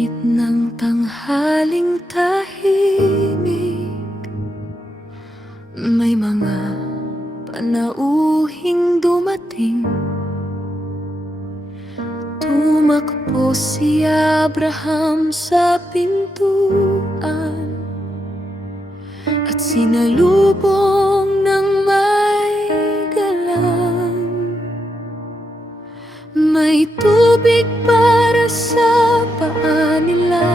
init ng tanghaling tahimik, may mga panauhing dumating. Tumakbo si Abraham sa pintuan at sinalubong ng may galang. May tubig para sa paa nila,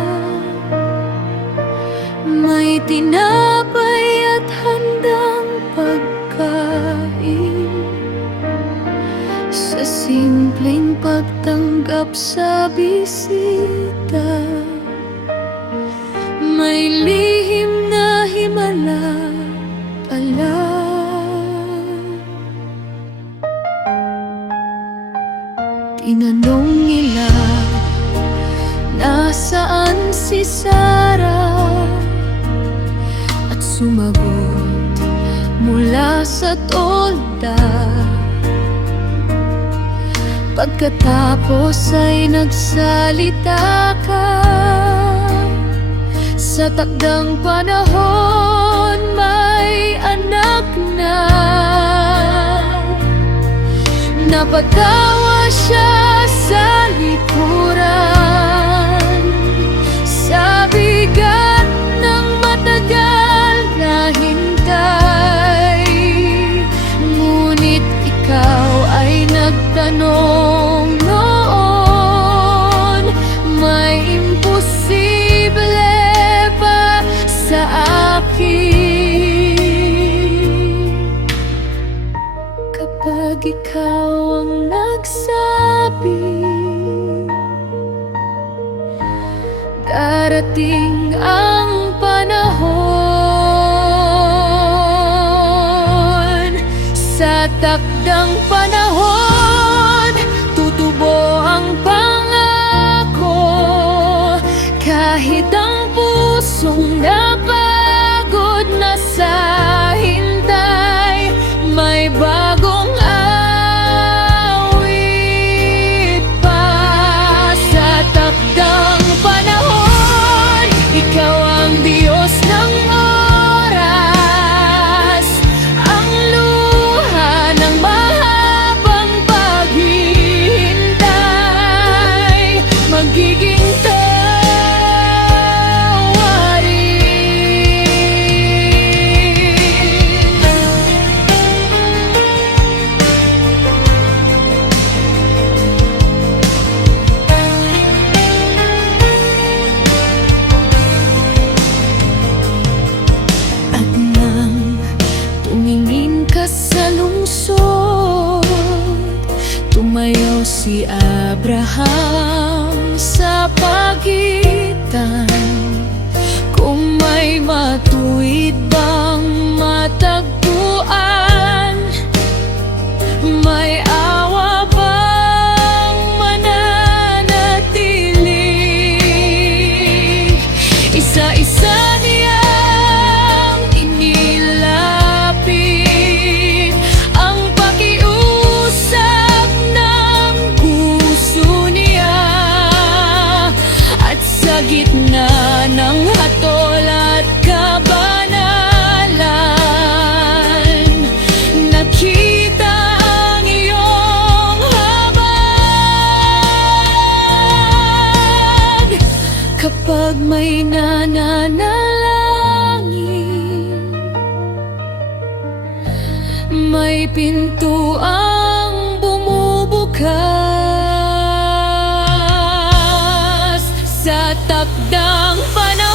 may tinapay at handang pagkain. Sa simpleng pagtanggap sa bisita, may lihim na himala pala. Tinanong nila, nasaan si Sarah? At sumagot mula sa tolda. Pagkatapos ay nagsalita ka, sa takdang panahon may anak na. Napatawa siya sa likuran, sa bigat ng matagal na hintay. Ngunit ikaw ay nagtanong noon, may imposible ba sa akin? Kapag ikaw ang nagsabi, darating ang panahon. Sa takdang panahon, tutubo ang pangako. Kahit ang pusong napagod na sa hintay, may bagong awit pa. Sa takdang panahon, ikaw ang Diyos ng oras, ang luha ng mahabang paghihintay, magiging sa lungsod. Tumayo si Abraham sa pagitan. Kung may matuwid bang matagpuan, may awa bang mananatili. Isa-isa sa gitna ng hatol at kabanalan, nakita ang iyong habag. Kapag may nananalangin, may pinto ang bumubukas. Sa takdang panahon,